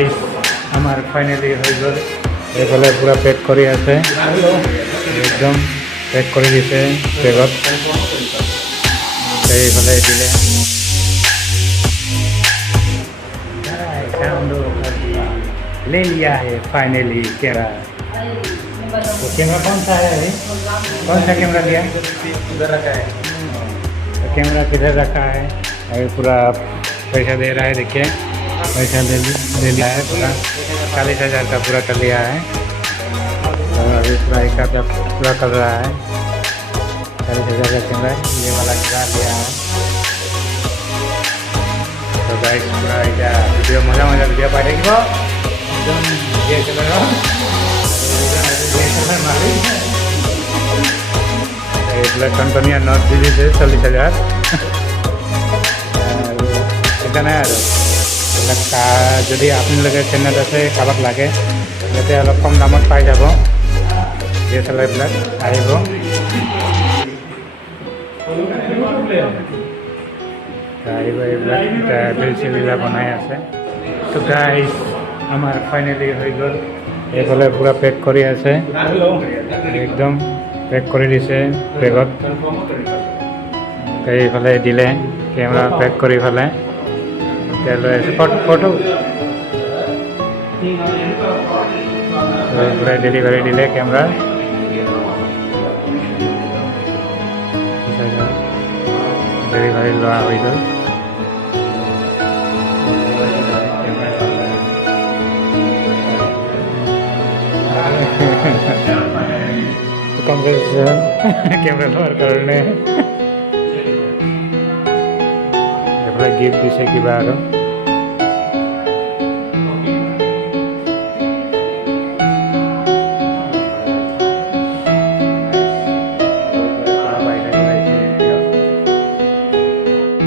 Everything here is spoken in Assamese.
এই আমার ফাইনালি হয়ে গেল এইফালে পুরা পেক করে আছে একদম পেক করে দিছে বেগত এইফালে দিলে ले लिया है फाइनली कैमरा। तो कैमरा कौन सा है भाई? कौन सा कैमरा लिया? इधर रखा है। तो कैमरा किधर रखा है? अभी पूरा पैसा दे रहा है, देखिए पैसा ले लिया है पूरा 40,000 का पूरा कर लिया है और अभी पूरा एक का पूरा कर रहा है 40,000 का कैमरा ये वाला करा लिया है। तो गाइस पूरा वीडियो मजा वीडियो पाएगी वो ये कलर कंपनिया नट दी दी 40,000 সেইকাৰণে আৰু যদি আপোনালোকে চেনেল আছে কাৰোবাক লাগে যাতে অলপ কম দামত পাই যাব DSLR এইবিলাক আহিব। আহিব এইবিলাক বিল চিলবিলাক বনাই আছে। তো গাইস আমার ফাইনালি হয়ে গেল এইফালে পুরা পেক করে আছে একদম পেক করে দিছে বেগত এইফালে দিলে ক্যামেরা পেক করে ফেলে লৈ আছে ফটো পুরা ডেলিভারি দিলে ক্যামেরা ডেলিভারি লোৱা হৈ গ'ল। কংগ্ৰেচুলেশন ক্যামেৰা লোৱাৰ কাৰণে এইফালে গিফ্ট দিছে কিবা আৰু